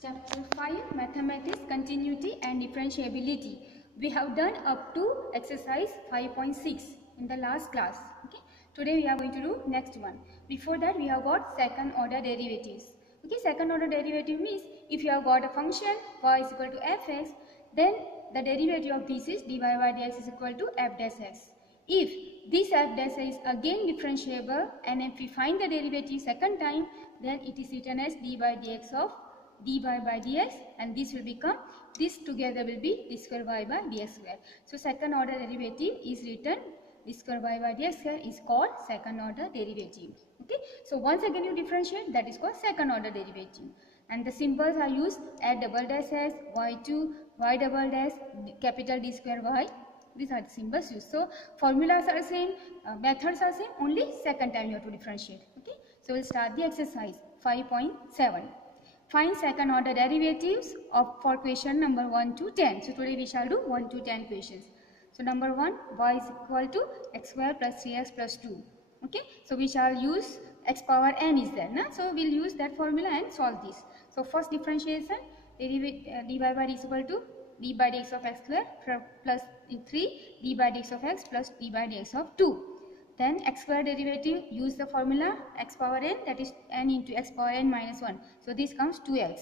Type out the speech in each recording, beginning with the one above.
Chapter 5 Mathematics, Continuity and Differentiability. We have done up to exercise 5.6 in the last class. Okay. Today we are going to do next one. Before that we have got second order derivatives. Okay. Second order derivative means if you have got a function y is equal to fx, then the derivative of this is dy by dx is equal to f dash x. If this f dash is again differentiable and if we find the derivative second time, then it is written as d by dx of dy by dx, and this will become, this together will be d square y by dx square. So second order derivative is written, d square y by dx square is called second order derivative. Okay, so once again you differentiate, that is called second order derivative, and the symbols are used at double dash s, y2, y double dash, capital D square y. These are the symbols used. So formulas are same, methods are same, only second time you have to differentiate. Okay, so we'll start the exercise 5.7. Find second order derivatives for question number 1 to 10. So today we shall do 1 to 10 questions. So number 1, y is equal to x square plus 3x plus 2. Okay, so we shall use x power n is there, na? So we'll use that formula and solve this. So first differentiation, dy by d is equal to d by dx of x square plus 3 d by dx of x plus d by dx of 2. Then x square derivative, use the formula x power n, that is n into x power n minus 1. So this comes 2x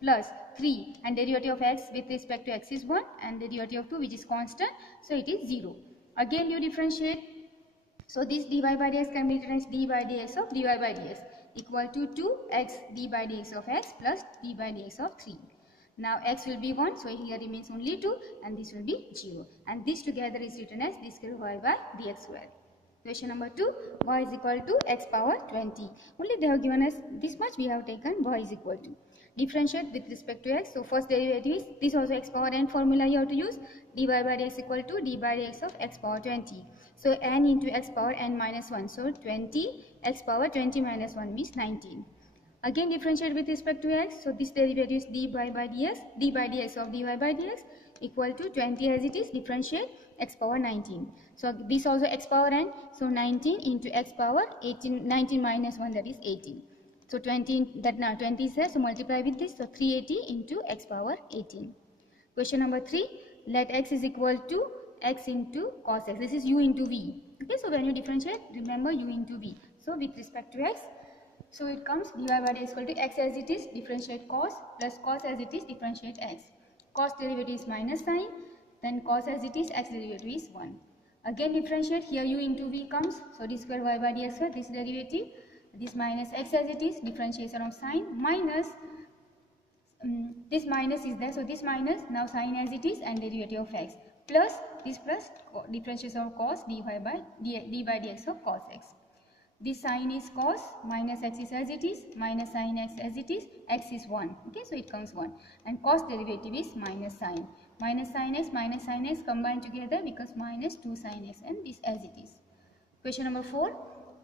plus 3, and derivative of x with respect to x is 1 and derivative of 2 which is constant, so it is 0. Again you differentiate. So this dy by dx can be written as d by dx of dy by dx equal to 2x d by dx of x plus d by dx of 3. Now x will be 1, so here remains only 2 and this will be 0. And this together is written as d square y by dx square. Question number 2, y is equal to x power 20. Only they have given us this much, we have taken y is equal to. Differentiate with respect to x. So first derivative is, this also x power n formula you have to use. dy by dx equal to d by dx of x power 20. So n into x power n minus 1. So 20 x power 20 minus 1 means 19. Again differentiate with respect to x. So this derivative is d by dx, d by dx of dy by dx equal to 20 as it is, differentiate x power 19. So this also x power n, so 19 into x power 18, 19 minus 1, that is 18. So 20, that now 20 is there, so multiply with this, so 380 into x power 18. Question number 3, let x is equal to x into cos x. This is u into v. Okay, so when you differentiate, remember u into v. So with respect to x, so it comes dy by dx equal to x as it is, differentiate cos, plus cos as it is, differentiate x. Cos derivative is minus sign, then cos as it is, x derivative is 1. Again differentiate, here u into v comes, so d square y by dx square, this derivative, this minus x as it is, differentiation of sign, minus, this minus is there, so this minus, now sign as it is and derivative of x, plus this plus differentiation of cos d by dx of cos x. This sign is cos, minus x is as it is, minus sin x as it is, x is 1. Okay, so it comes 1. And cos derivative is minus sin. Minus sin x combined together becomes minus 2 sin x, and this as it is. Question number 4.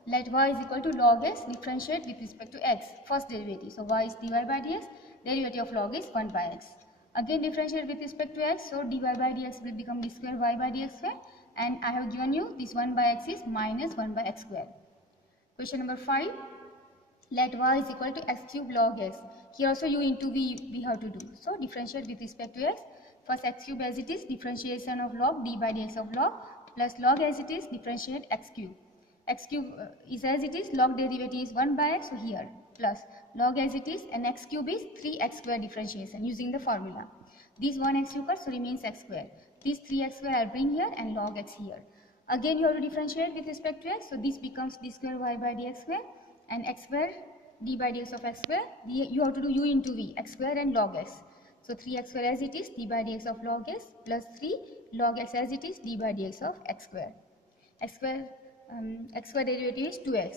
Let y is equal to log x, differentiate with respect to x. First derivative. So y is dy by dx, derivative of log is 1 by x. Again differentiate with respect to x, so dy by dx will become d square y by dx square, and I have given you this 1 by x is minus 1 by x square. Question number 5, let y is equal to x cube log x. Here also u into v we have to do. So differentiate with respect to x. First x cube as it is, differentiation of log d by dx of log, plus log as it is, differentiate x cube. X cube is as it is, log derivative is 1 by x, so here, plus log as it is, and x cube is 3x square differentiation using the formula. This 1x cube so remains x square. This 3x square I'll bring here and log x here. Again you have to differentiate with respect to x, so this becomes d square y by dx square, and x square d by dx of x square, you have to do u into v, x square and log x. So 3x square as it is, d by dx of log x, plus 3 log x as it is, d by dx of x square. X square derivative is 2x,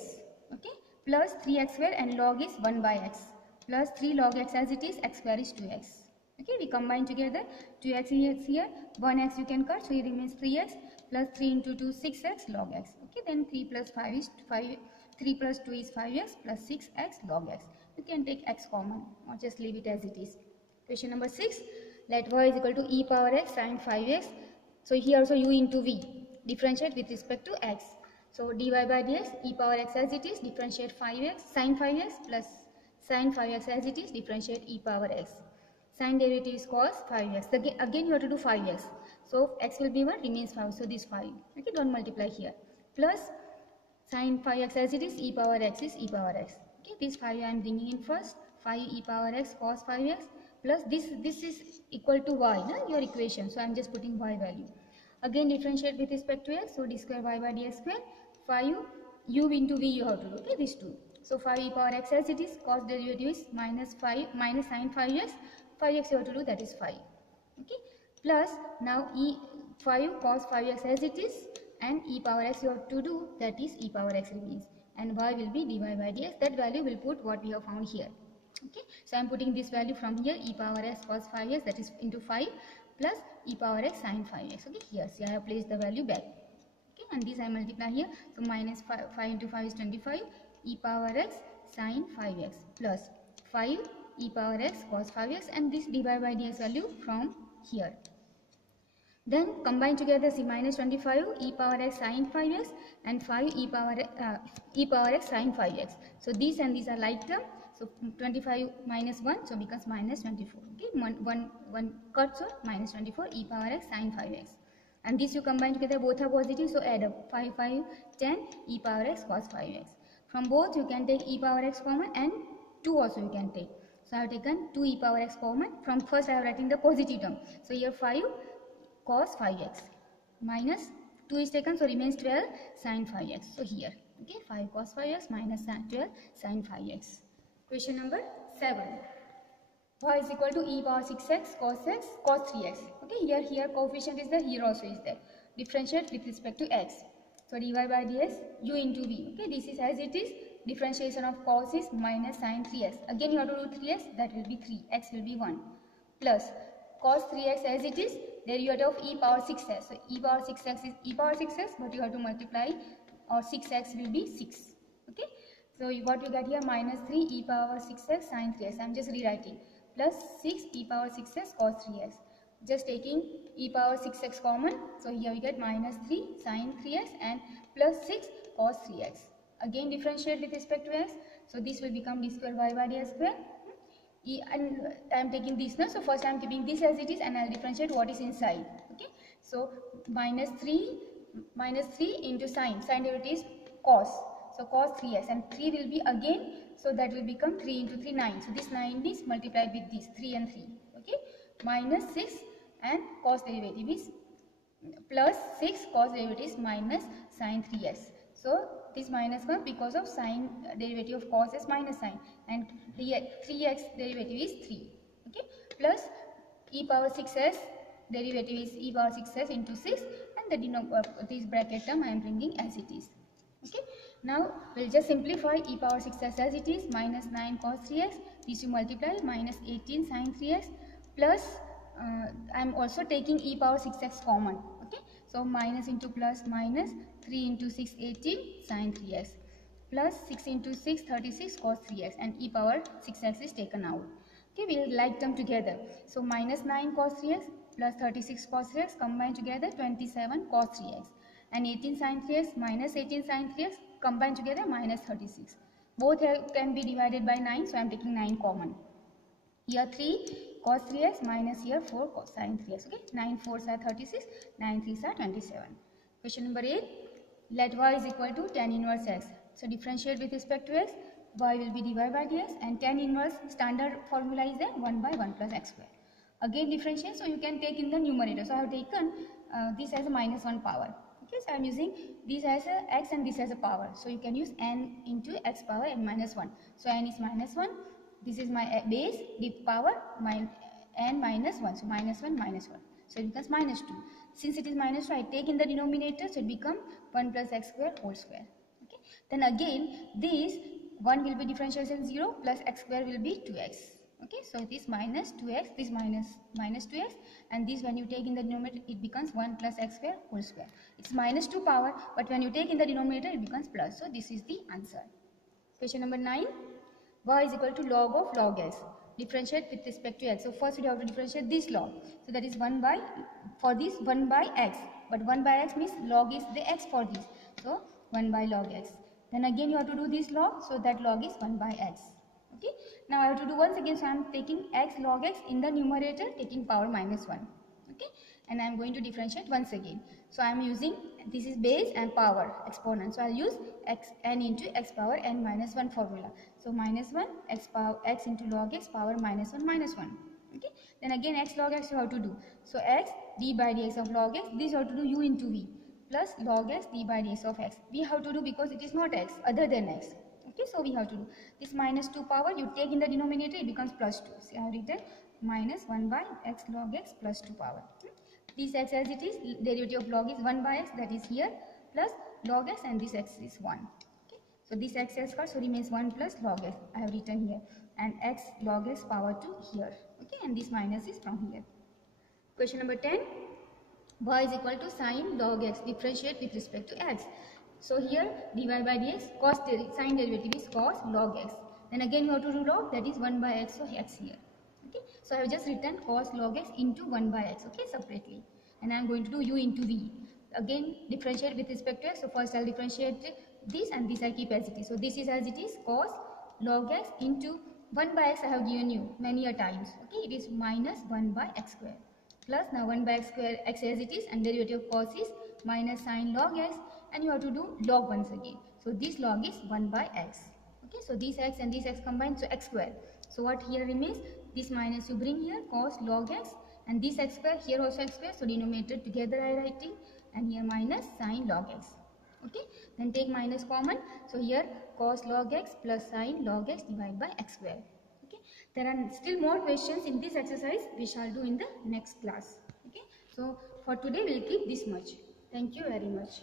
okay, plus 3x square and log is 1 by x, plus 3 log x as it is, x square is 2x. Okay, we combine together, 2x is here, 1x you can cut, so it remains 3x, plus 3 into 2, 6x log x. Okay, then 3 plus 5 is 5, 3 plus 2 is 5x, plus 6x log x. You can take x common or just leave it as it is. Question number 6, let y is equal to e power x sin 5x. So here also u into v, differentiate with respect to x. So dy by dx, e power x as it is, differentiate 5x, sin 5x plus Sin 5x as it is, differentiate e power x. Sin derivative is cos 5x. Again you have to do 5x. So x will be 1, remains 5. So this 5. Okay, don't multiply here. Plus sin 5x as it is, e power x is e power x. Okay, this 5 I am bringing in first. 5 e power x cos 5x plus this is equal to y, your equation. So I am just putting y value. Again differentiate with respect to x. So d square y by dx square. 5 u into v you have to do. Okay, these two. So 5 e power x as it is, cos derivative is minus 5 minus sin 5x. 5x you have to do, that is 5. Okay, plus now e 5 cos 5x as it is, and e power x you have to do, that is e power x remains, and y will be dy by dx. That value will put what we have found here. Okay, so I am putting this value from here, e power x cos 5x, that is into 5 plus e power x sin 5x. Okay, here see I have placed the value back. Okay, and this I multiply here, so minus 5 into 5 is 25, e power x sin 5x plus 5 e power x cos 5x, and this dy by dx value from here. Then combine together, see minus 25 e power x sin 5x and 5 e power x sin 5x. So these and these are like term. So 25 minus 1, so becomes minus 24. Okay, one cut, so minus 24 e power x sin 5x. And this you combine together, both are positive, so add up 5, 5, 10 e power x cos 5x. From both you can take e power x common, and 2 also you can take. So I have taken 2 e power x common. From first I have written the positive term. So here 5 cos 5x minus 2 is taken, so remains 12 sin 5x. So here, okay, 5 cos 5x minus 12 sin 5x. Question number 7. Y is equal to e power 6x cos 3x. Okay, here coefficient is there, here also is there. Differentiate with respect to x. So dy by dx u into v. Okay, this is as it is. Differentiation of cos is minus sin 3x. Again you have to do 3x, that will be 3, x will be 1. Plus cos 3x as it is, derivative of e power 6x. So e power 6x is e power 6x, but you have to multiply, or 6x will be 6. Okay, so what you get here, minus 3 e power 6x sin 3x. I am just rewriting. Plus 6 e power 6x cos 3x. Just taking e power 6x common. So here we get minus 3 sin 3x and plus 6 cos 3x. Again differentiate with respect to x. So this will become d square y by dx square. And I am taking this now. So first I am keeping this as it is, and I will differentiate what is inside. Okay. So minus 3 into sin derivative is cos. So cos 3x, and 3 will be again, so that will become 3 into 3, 9. So this 9 is multiplied with this 3 and 3. Okay, minus 6, and cos derivative is plus 6 cos derivative is minus sin 3x. So this minus comes because of sin derivative of cos is minus sin, and 3x derivative is 3. Okay, plus e power 6s derivative is e power 6s into 6, and the this bracket term I am bringing as it is. Okay, now we'll just simplify e power 6s as it is, minus 9 cos 3x, this you multiply, minus 18 sin 3x, plus I am also taking e power 6x common. Okay, so minus into plus minus, 3 into 6 18 sin 3x, plus 6 into 6 36 cos 3x, and e power 6x is taken out. Okay, we will like them together. So minus 9 cos 3x plus 36 cos 3x combined together 27 cos 3x, and 18 sin 3x minus 18 sin 3x combined together minus 36. Both can be divided by 9, so I am taking 9 common. Here 3 cos 3x minus here 4 cos sin 3x. Okay, 9 4s are 36, 9 3s are 27. Question number 8. Let y is equal to tan inverse x. So differentiate with respect to x. Y will be dy by dx, and tan inverse standard formula is there, 1 by 1 plus x square. Again differentiate, so you can take in the numerator. So I have taken this as a minus 1 power. Okay, so I am using this as a x and this as a power. So you can use n into x power n minus 1. So n is minus 1. This is my base, the power n minus 1. So minus 1 minus 1. So it becomes minus 2. Since it is minus 2, I take in the denominator, so it becomes 1 plus x square whole square. Okay. Then again, this 1 will be differentiation 0 plus x square will be 2x. Okay, so this minus 2x, this minus 2x, and this when you take in the denominator, it becomes 1 plus x square whole square. It's minus 2 power, but when you take in the denominator, it becomes plus. So this is the answer. Question number 9. Y is equal to log of log x. Differentiate with respect to x. So first we have to differentiate this log. So that is 1 by, for this 1 by x. But 1 by x means log is the x for this. So 1 by log x. Then again you have to do this log. So that log is 1 by x. Okay, now I have to do once again. So I am taking x log x in the numerator, taking power minus 1. Okay, and I am going to differentiate once again. So I am using, this is base and power exponent, so I will use n into x power n minus 1 formula. So minus 1 x into log x power minus 1 minus 1. Okay, then again x log x you have to do. So x d by dx of log x, this you have to do u into v plus log x d by dx of x. We have to do because it is not x, other than x. Okay, so we have to do this minus 2 power, you take in the denominator, it becomes plus 2. So I have written minus 1 by x log x plus 2 power. This x as it is, derivative of log is 1 by x, that is here, plus log x, and this x is 1. Okay, so this x as first, so remains 1 plus log x, I have written here, and x log x power 2 here. Okay, and this minus is from here. Question number 10, y is equal to sine log x, differentiate with respect to x. So here dy by dx, sine derivative is cos log x. Then again you have to do log, that is 1 by x, so x here. Okay, so I have just written cos log x into 1 by x, okay, separately. And I am going to do u into v. Again differentiate with respect to x. So first I will differentiate this, and this I keep as it is. So this is as it is, cos log x into 1 by x I have given you many a times. Okay, it is minus 1 by x square. Plus now 1 by x square, x as it is, and derivative of cos is minus sine log x, and you have to do log once again. So this log is 1 by x. Okay, so this x and this x combined, so x square. So what here remains, this minus you bring here, cos log x, and this x square, here also x square, so denominator together I writing, and here minus sine log x. Okay, then take minus common, so here cos log x plus sine log x divided by x square. Okay, there are still more questions in this exercise, we shall do in the next class. Okay, so for today we will keep this much. Thank you very much.